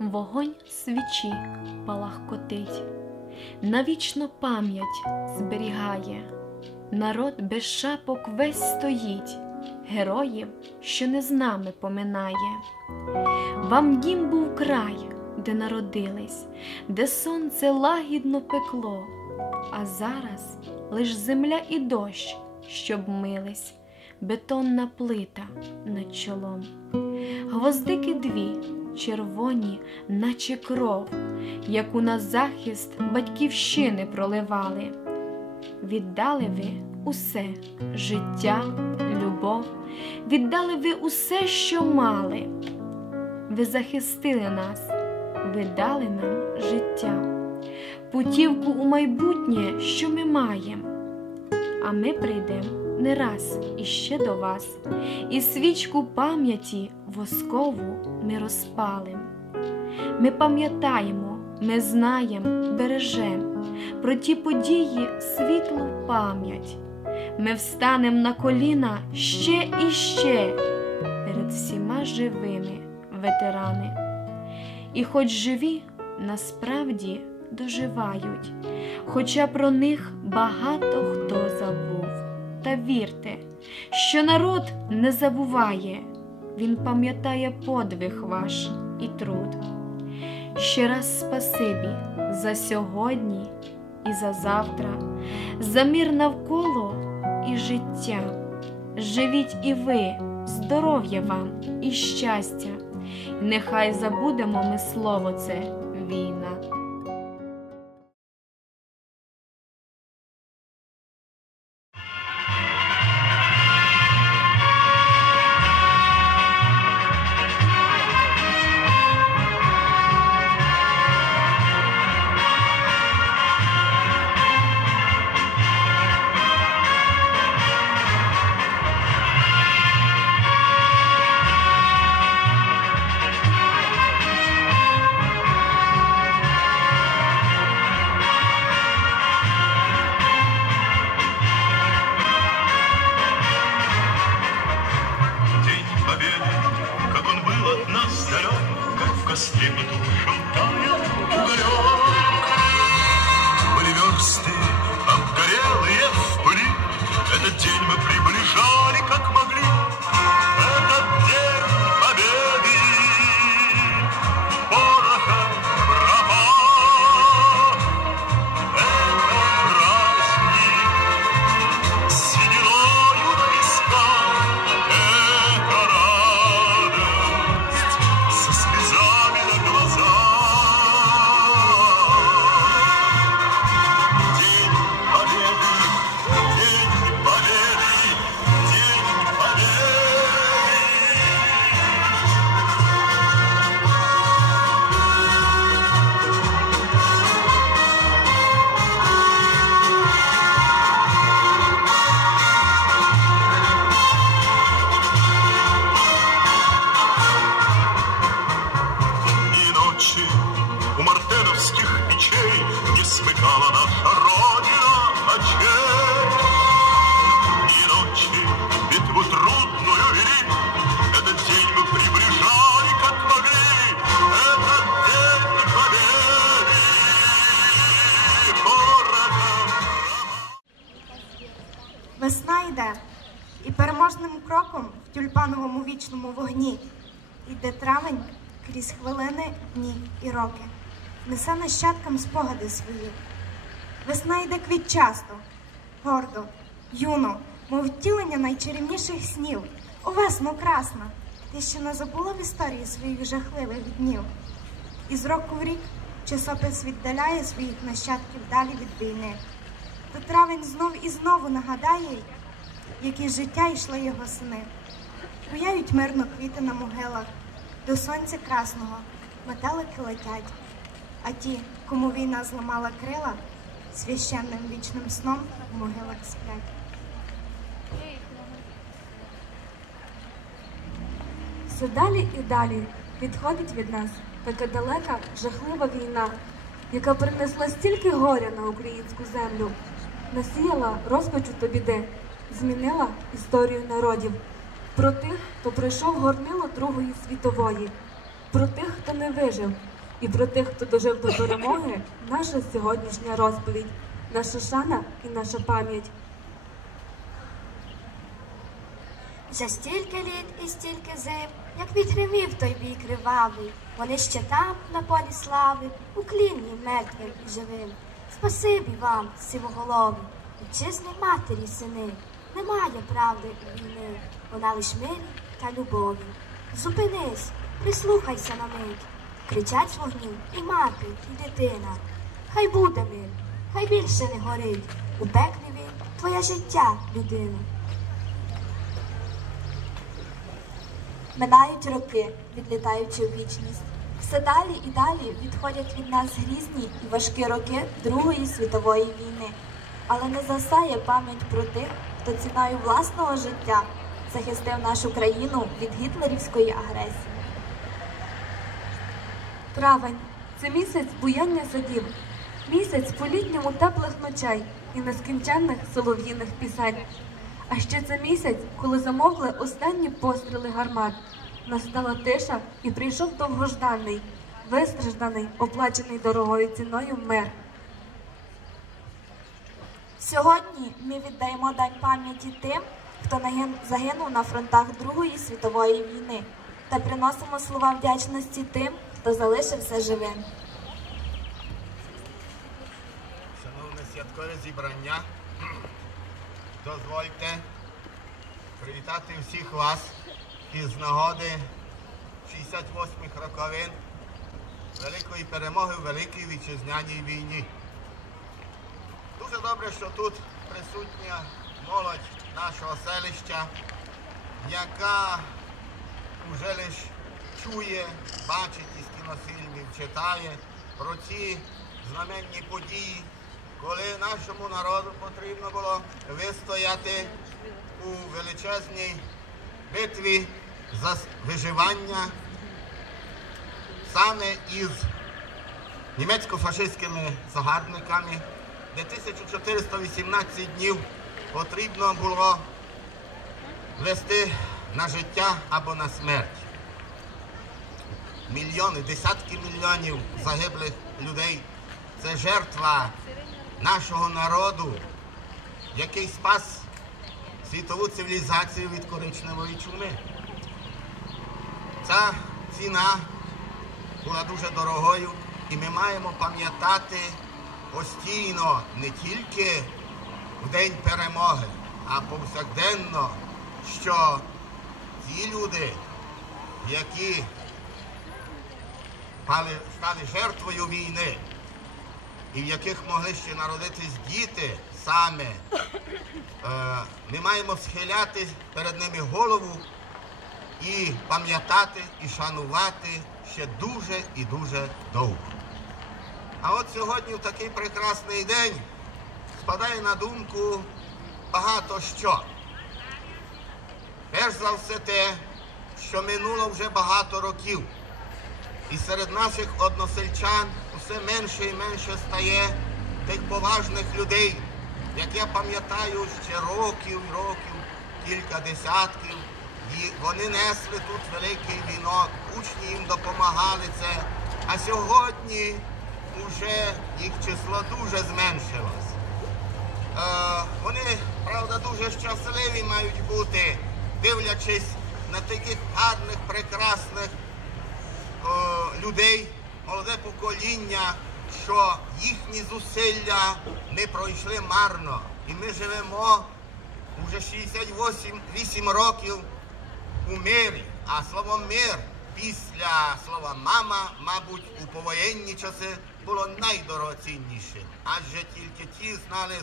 Вогонь свічі палахкотить, навічно пам'ять зберігає, народ без шапок весь стоїть, героїв, що не з нами поминає. Вам дім був край, де народились, де сонце лагідно пекло, а зараз лиш земля і дощ, щоб мились, бетонна плита над чолом. Гвоздики дві, червоні, наче кров, яку на захист батьківщини проливали. Віддали ви усе життя, любов, віддали ви усе, що мали. Ви захистили нас, ви дали нам життя, путівку у майбутнє, що ми маємо, а ми прийдемо не раз іще до вас, і свічку пам'яті воскову ми розпалим. Ми пам'ятаємо, ми знаємо, бережем про ті події світлу пам'ять. Ми встанем на коліна ще і ще перед всіма живими ветерани. І хоч живі насправді доживають, хоча про них багато хто вірте, що народ не забуває, він пам'ятає подвиг ваш і труд. Ще раз спасибі за сьогодні і за завтра, за мир навколо і життя. Живіть і ви, здоров'я вам і щастя, нехай забудемо ми слово це війна. не смыкала наша Родина очей. И ночи битву трудную вели, этот день мы приближали, как могли. Этот день победы, ворога Весна йде, і переможним кроком в тюльпановому вічному вогні йде травень крізь хвилини, дні і роки, несе нащадкам спогади свої. Весна йде квітчасто, гордо, юно, мов втілення найчарівніших снів. О, весно красна, ти ще не забула в історії своїх жахливих днів. І з року в рік часопис віддаляє своїх нащадків далі від війни. Та травень знов і знову нагадає, які життя йшли його сини. Буяють мирно квіти на могилах, до сонця красного метелики летять, а ті, кому війна зламала крила, священним вічним сном в могилах сплять. Все далі і далі відходить від нас така далека, жахлива війна, яка принесла стільки горя на українську землю, насіяла розпачу та біди, змінила історію народів. Про тих, хто пройшов горнило Другої світової, про тих, хто не вижив, і про тих, хто дожив до перемоги, наша сьогоднішня розповідь, наша шана і наша пам'ять. Вже стільки літ і стільки зим, як відгримів той бій кривавий, вони ще там, на полі слави, уклін їм мертвим і живим. Спасибі вам, сивоголові, вітчизни матері сини. Немає правди у війни, вона лиш мирі та любові. Зупинись, прислухайся на мить. Кричать з вогню і мати, і дитина. Хай буде мир, хай більше не горить. У пеклі він твоє життя, людина. Минають роки, відлітаючи в вічність. Все далі і далі відходять від нас грізні і важкі роки Другої світової війни. Але не засає пам'ять про тих, хто ціною власного життя захистив нашу країну від гітлерівської агресії. Травень це місяць буяння садів, місяць по-літньому теплих ночей і нескінченних солов'їних пісень. А ще це місяць, коли замовкли останні постріли гармат. Настала тиша і прийшов довгожданий, вистражданий, оплачений дорогою ціною мир. Сьогодні ми віддаємо дань пам'яті тим, хто загинув на фронтах Другої світової війни, та приносимо слова вдячності тим, хто залишився живим. Шановне святкове зібрання, дозвольте привітати всіх вас із нагоди 68-х роковин великої перемоги в Великій Вітчизняній війні. Дуже добре, що тут присутня молодь нашого селища, яка вже лиш чує, бачить із кінофільмів, читає про ці знаменні події, коли нашому народу потрібно було вистояти у величезній битві за виживання саме із німецько-фашистськими загарбниками, де 1418 днів потрібно було вести на життя або на смерть. Мільйони, десятки мільйонів загиблих людей це жертва нашого народу, який спас світову цивілізацію від коричневої чуми. Ця ціна була дуже дорогою, і ми маємо пам'ятати постійно не тільки в день перемоги, а повсякденно, що ті люди, які стали, стали жертвою війни, і в яких могли ще народитись діти саме, е, ми маємо схиляти перед ними голову і пам'ятати, і шанувати ще дуже і дуже довго. А от сьогодні в такий прекрасний день спадає на думку багато що. Перш за все те, що минуло вже багато років. І серед наших односельчан усе менше і менше стає тих поважних людей, як я пам'ятаю, ще років років, кілька десятків. І вони несли тут великий вінок, учні їм допомагали це. А сьогодні вже їх число дуже зменшилось. Е, вони, правда, дуже щасливі мають бути, дивлячись на таких гарних, прекрасних е, людей, молоде покоління, що їхні зусилля не пройшли марно. І ми живемо вже 68 8 років у мирі. А слово мир після слова мама, мабуть, у повоєнні часи було найдорогоціннішим. Адже тільки ті знали,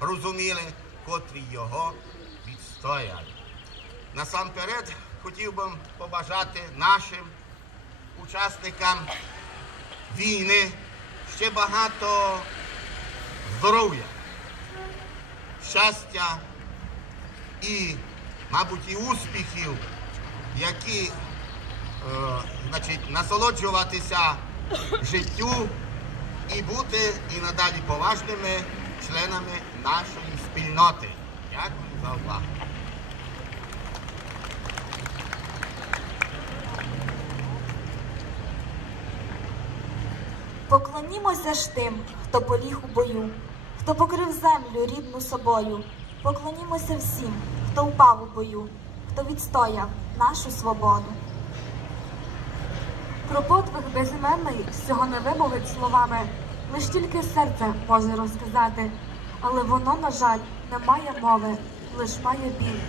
розуміли, котрі його відстояли. Насамперед хотів би побажати нашим учасникам війни ще багато здоров'я, щастя і, мабуть, і успіхів, які, е, значить, насолоджуватися життю і бути і надалі поважними членами нашої спільноти. Дякую за увагу. Поклонімося ж тим, хто поліг у бою, хто покрив землю рідну собою. Поклонімося всім, хто впав у бою, хто відстояв нашу свободу. Про подвиг безіменний всього не вимовить словами, лиш тільки серце може розказати, але воно, на жаль, не має мови, лиш має біль.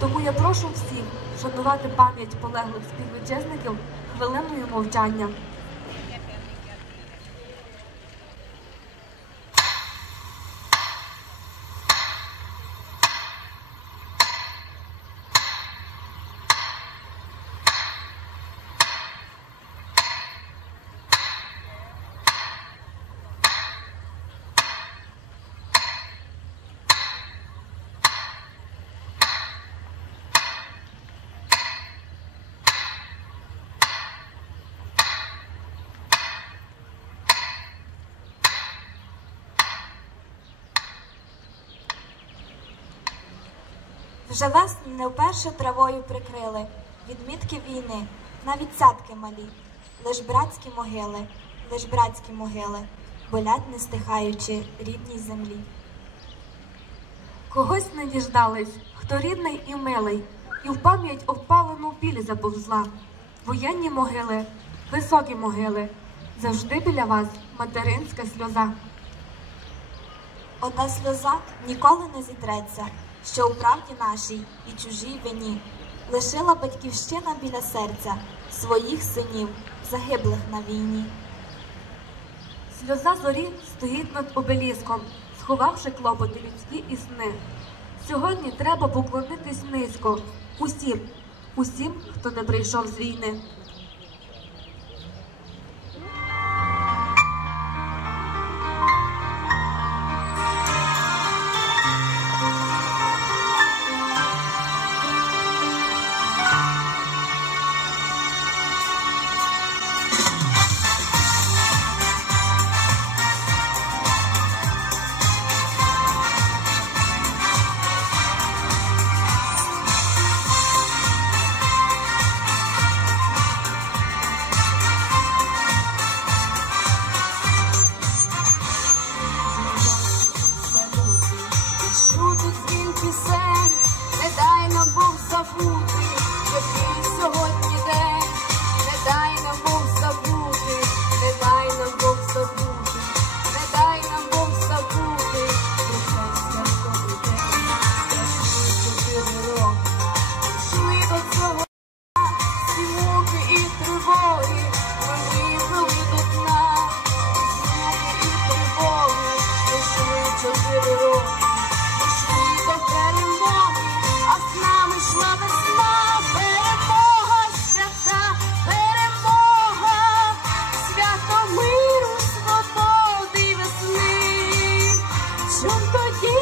Тому я прошу всіх шанувати пам'ять полеглих співвітчизників хвилиною мовчання. Вже весну не вперше травою прикрили. Відмітки війни, навіть цятки малі, лиш братські могили, лиш братські могили, болять не стихаючи рідній землі. Когось не діждались, хто рідний і милий, і в пам'ять обпалену біль заповзла. Воєнні могили, високі могили, завжди біля вас материнська сльоза. Одна сльоза ніколи не зітреться, що у правді нашій і чужій вині лишила батьківщина біля серця своїх синів, загиблих на війні. Сльоза зорі стоїть над обеліском, сховавши клопоти людські і сни. Сьогодні треба поклонитись низько усім, усім, хто не прийшов з війни. 我不愿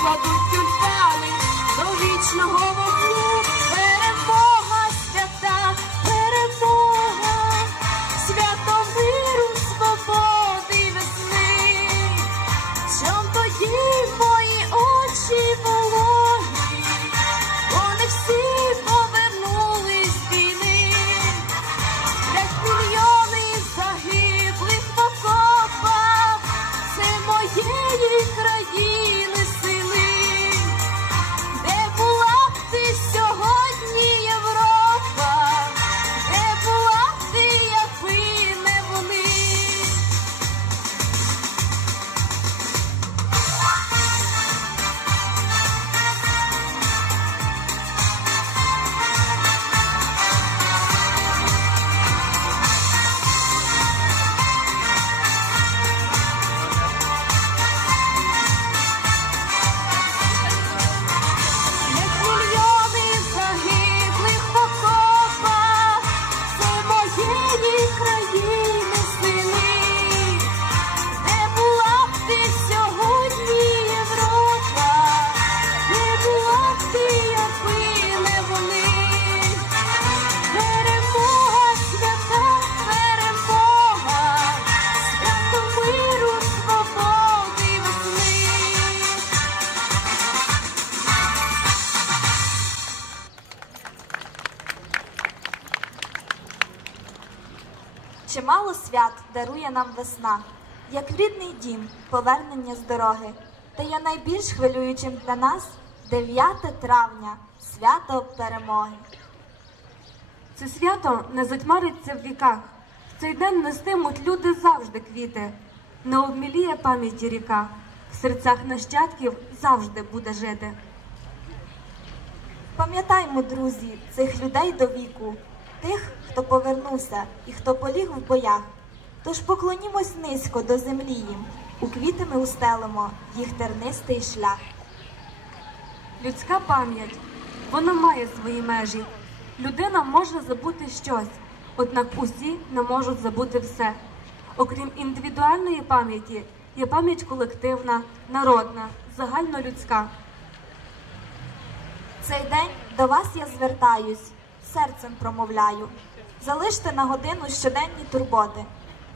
кладуть тюльпани до вічного вогню. Дарує нам весна, як рідний дім, повернення з дороги. Та є найбільш хвилюючим для нас 9 травня, свято перемоги. Це свято не затьмариться в віках. В цей день нестимуть люди завжди квіти. Не обміліє пам'яті ріка. В серцях нащадків завжди буде жити. Пам'ятаймо, друзі, цих людей до віку, тих, хто повернувся і хто поліг в боях. Тож поклонімось низько до землі їм, у квіти ми устелимо їх тернистий шлях. Людська пам'ять, вона має свої межі. Людина може забути щось, однак усі не можуть забути все. Окрім індивідуальної пам'яті, є пам'ять колективна, народна, загальнолюдська. Цей день до вас я звертаюсь, серцем промовляю. Залиште на годину щоденні турботи.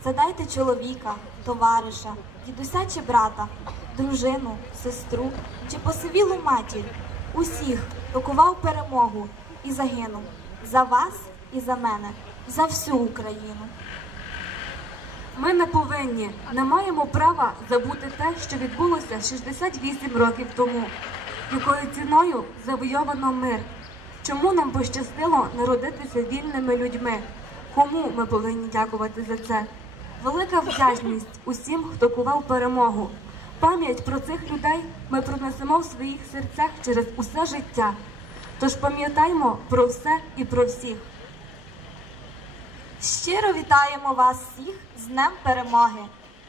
Задайте чоловіка, товариша, дідуся чи брата, дружину, сестру чи посивілу матір, усіх, хто кував перемогу і загинув за вас і за мене, за всю Україну. Ми не повинні, не маємо права забути те, що відбулося 68 років тому, якою ціною завойовано мир. Чому нам пощастило народитися вільними людьми? Кому ми повинні дякувати за це? Велика вдячність усім, хто кував перемогу. Пам'ять про цих людей ми пронесемо в своїх серцях через усе життя. Тож пам'ятаймо про все і про всіх. Щиро вітаємо вас всіх з Днем Перемоги.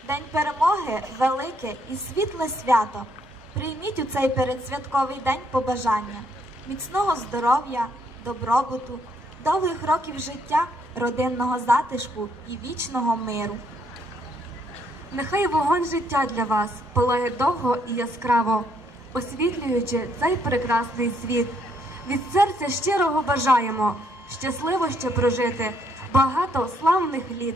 День перемоги велике і світле свято. Прийміть у цей передсвятковий день побажання, міцного здоров'я, добробуту, довгих років життя, родинного затишку і вічного миру. Нехай вогонь життя для вас палає довго і яскраво, освітлюючи цей прекрасний світ. Від серця щирого бажаємо щасливо ще прожити багато славних літ.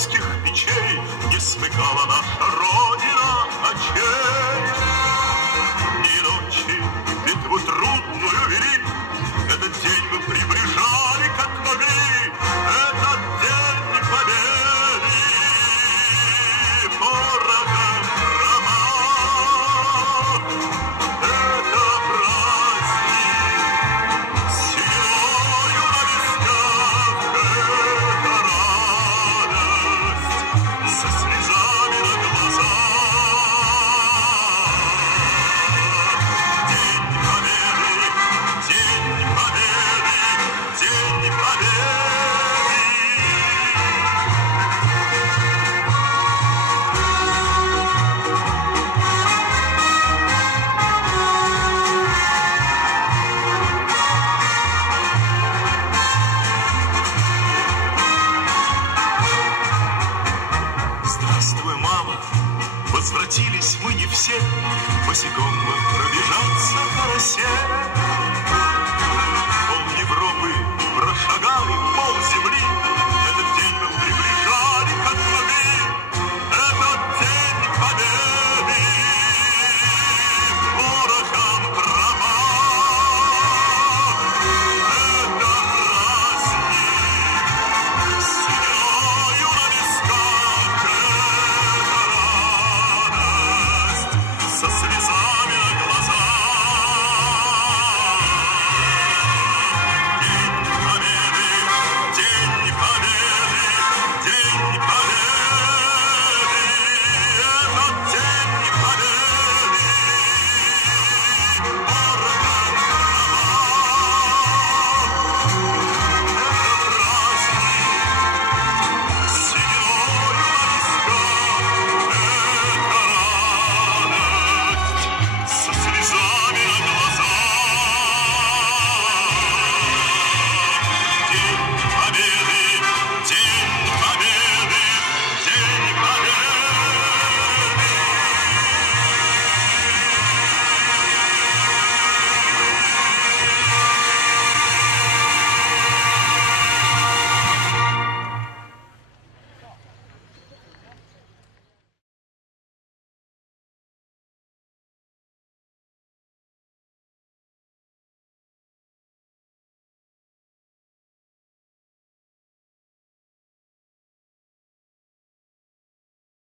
Мартеновских печей Не смыкала наша Родина